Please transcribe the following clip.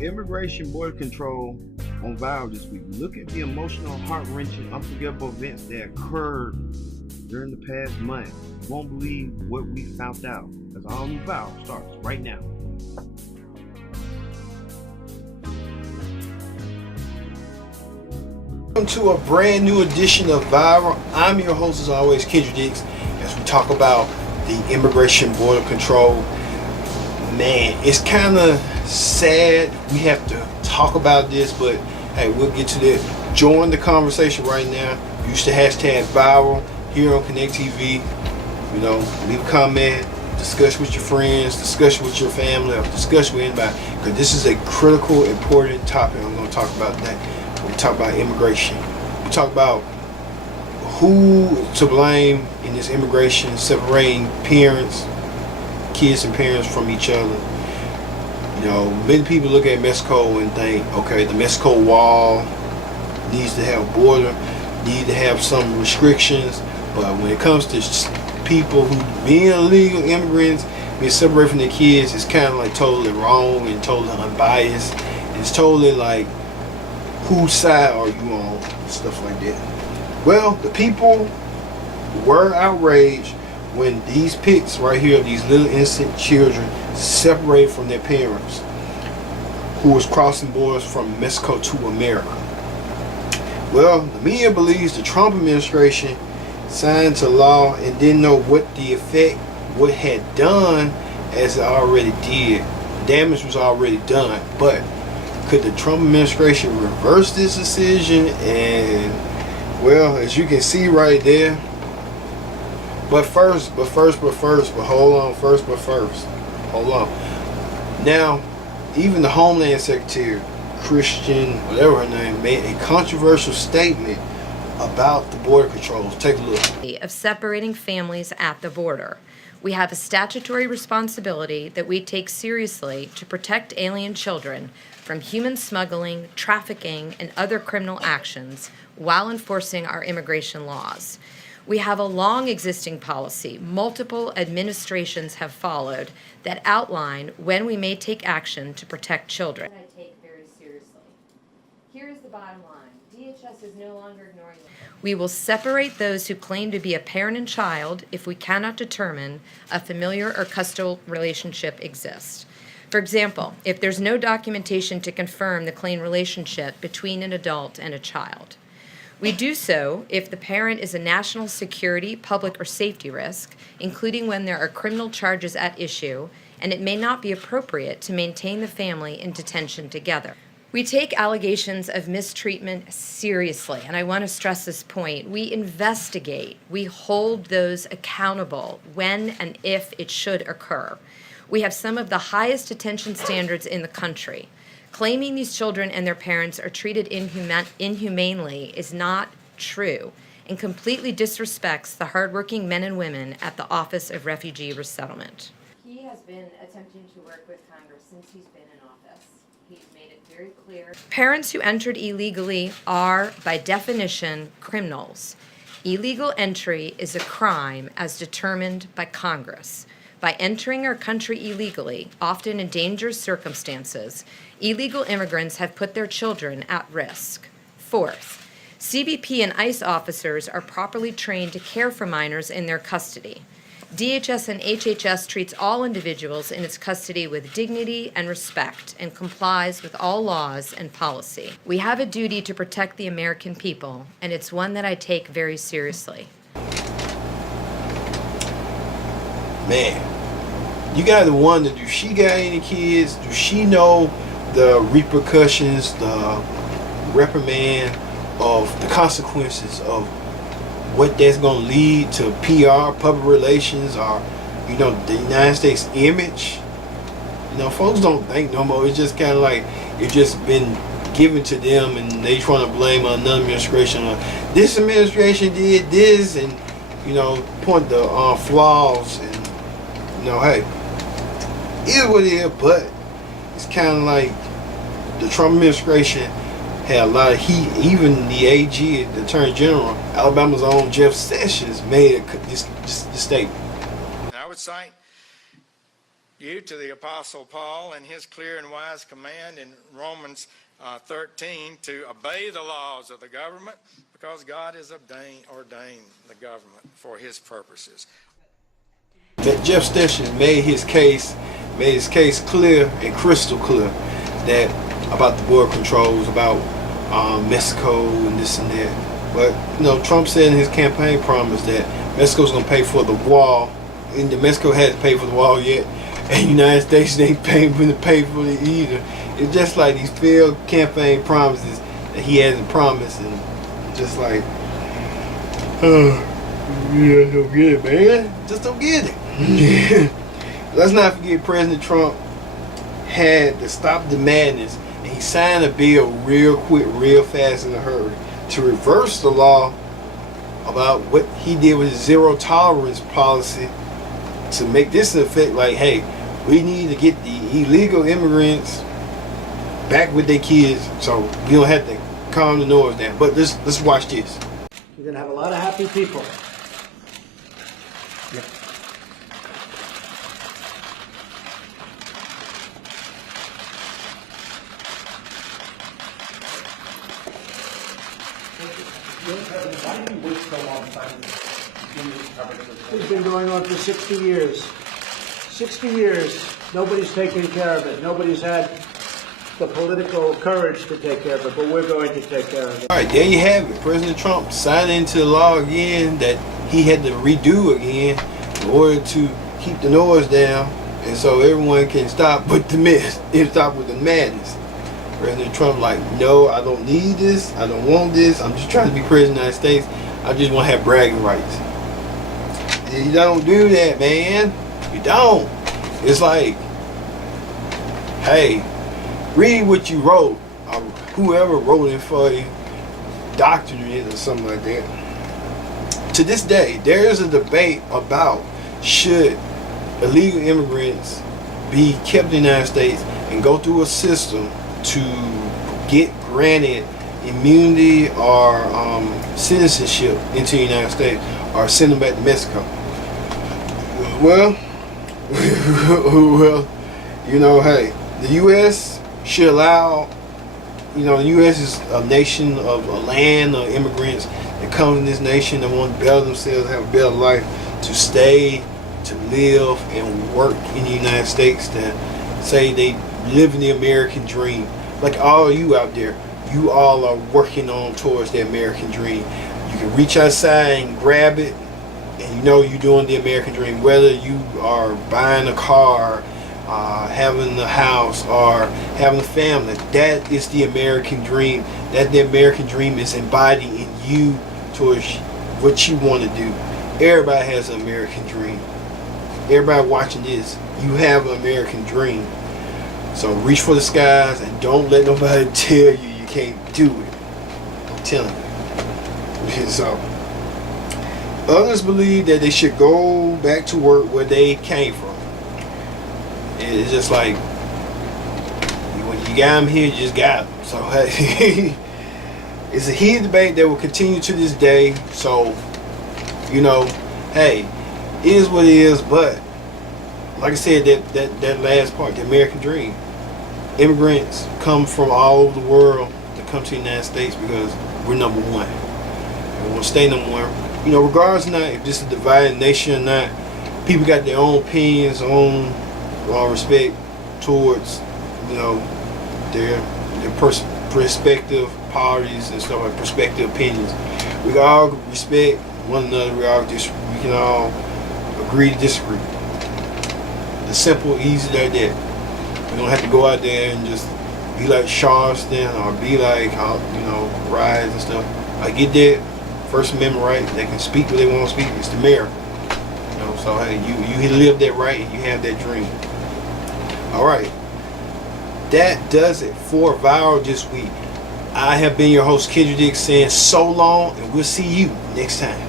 Immigration border control on viral this week. Look at the emotional, heart-wrenching, unforgettable events that occurred during the past month. You won't believe what we found out. As all new viral starts right now. Welcome to a brand new edition of Viral. I'm your host as always, Kendra Dix, as we talk about the immigration border control. Man, it's kind of sad we have to talk about this, but hey, we'll get to that. Join the conversation right now. Use the hashtag viral here on Connect TV. You know, leave a comment, discuss with your friends, discuss with your family, or discuss with anybody, because this is a critical, important topic. I'm going to talk about that. We talk about immigration. We talk about who to blame in this immigration, separating parents, kids and parents from each other. You know, many people look at Mexico and think, okay, the Mexico wall needs to have border, need to have some restrictions, but when it comes to people who being illegal immigrants, being separated from their kids, it's kind of like totally wrong and totally unbiased. It's totally like, whose side are you on, and stuff like that. Well, the people were outraged when these pics right here, these little innocent children separated from their parents who was crossing borders from Mexico to America. Well, the media believes the Trump administration signed to law and didn't know what the effect, what had done, as it already did. Damage was already done, but could the Trump administration reverse this decision? And well, as you can see right there, but hold on. Now, even the Homeland Secretary, Christian, whatever her name, made a controversial statement about the border controls. Take a look. Of separating families at the border. We have a statutory responsibility that we take seriously to protect alien children from human smuggling, trafficking, and other criminal actions while enforcing our immigration laws. We have a long existing policy, multiple administrations have followed, that outline when we may take action to protect children. I take very seriously. Here is the bottom line. DHS is no longer ignoring them. We will separate those who claim to be a parent and child if we cannot determine a familiar or custodial relationship exists. For example, if there's no documentation to confirm the claimed relationship between an adult and a child. We do so if the parent is a national security, public, or safety risk, including when there are criminal charges at issue, and it may not be appropriate to maintain the family in detention together. We take allegations of mistreatment seriously, and I want to stress this point. We investigate, we hold those accountable when and if it should occur. We have some of the highest detention standards in the country. Claiming these children and their parents are treated inhumanely is not true and completely disrespects the hardworking men and women at the Office of Refugee Resettlement. He has been attempting to work with Congress since he's been in office. He's made it very clear. Parents who entered illegally are, by definition, criminals. Illegal entry is a crime as determined by Congress. By entering our country illegally, often in dangerous circumstances, illegal immigrants have put their children at risk. Fourth, CBP and ICE officers are properly trained to care for minors in their custody. DHS and HHS treats all individuals in its custody with dignity and respect and complies with all laws and policy. We have a duty to protect the American people, and it's one that I take very seriously. Man, you gotta wonder, do she got any kids? Do she know the repercussions, the reprimand of the consequences of what that's going to lead to PR, public relations, or, you know, the United States image? You know, folks don't think no more. It's just kind of like it's just been given to them and they trying to blame another administration. This administration did this, and, you know, point the flaws, and, you know, hey, it is what it is. But it's kind of like the Trump administration had a lot of heat. Even the AG, the Attorney General, Alabama's own Jeff Sessions, made this statement. I would say you to the Apostle Paul and his clear and wise command in Romans 13 to obey the laws of the government, because God has ordained the government for his purposes. That Jeff Sessions made his case clear and crystal clear that about the border controls, about Mexico and this and that. But Trump said in his campaign promise that Mexico's gonna pay for the wall, and Mexico hasn't paid for the wall yet, and the United States ain't paying to pay for it either. It's just like these failed campaign promises that he hasn't promised, and just like, yeah, don't get it, man. Just don't get it. Let's not forget President Trump had to stop the madness, and he signed a bill real quick, real fast in a hurry to reverse the law about what he did with his zero tolerance policy, to make this in effect like, hey, we need to get the illegal immigrants back with their kids so we don't have to calm the noise down. But let's watch this. You're going to have a lot of happy people. Yeah. It's been going on for 60 years. 60 years, nobody's taken care of it. Nobody's had the political courage to take care of it, but we're going to take care of it. All right, there you have it. President Trump signed into law again that he had to redo again in order to keep the noise down, and so everyone can stop with the mess and stop with the madness. President Trump like, no, I don't need this. I don't want this. I'm just trying to be president of the United States. I just want to have bragging rights. You don't do that, man. You don't. It's like, hey, read what you wrote. Whoever wrote it for you, doctored it or something like that. To this day, there is a debate about should illegal immigrants be kept in the United States and go through a system to get granted immunity or citizenship into the United States, or send them back to Mexico. Well, hey, the U.S. should allow, the U.S. is a nation of a land of immigrants that come in this nation and want to better themselves, have a better life, to stay, to live and work in the United States, to say they live in the American dream. Like all you out there, you all are working on towards the American dream. You can reach outside and grab it, and you're doing the American dream. Whether you are buying a car, having a house, or having a family, that is the American dream. That the American dream is embodied in you towards what you want to do. Everybody has an American dream. Everybody watching this, you have an American dream. So reach for the skies and don't let nobody tell you can't do it. I'm telling you. So others believe that they should go back to work where they came from. It's just like, when you got them here, you just got them. So hey, it's a heated debate that will continue to this day. So hey, it is what it is. But like I said, that last part, the American dream. Immigrants come from all over the world to come to the United States because we're number one. And we'll stay number one. Regardless of not if this is a divided nation or not, people got their own opinions, own respect towards, their perspective parties and stuff, like perspective opinions. We can all respect one another. We can all agree to disagree. The simple, easy like that. We don't have to go out there and just be like Charleston or be like, riots and stuff. I get that First Amendment right. They can speak what they want to speak. It's the mayor. So hey, you live that right and you have that dream. All right. That does it for Viral this week. I have been your host, Kendrick Dix, saying so long, and we'll see you next time.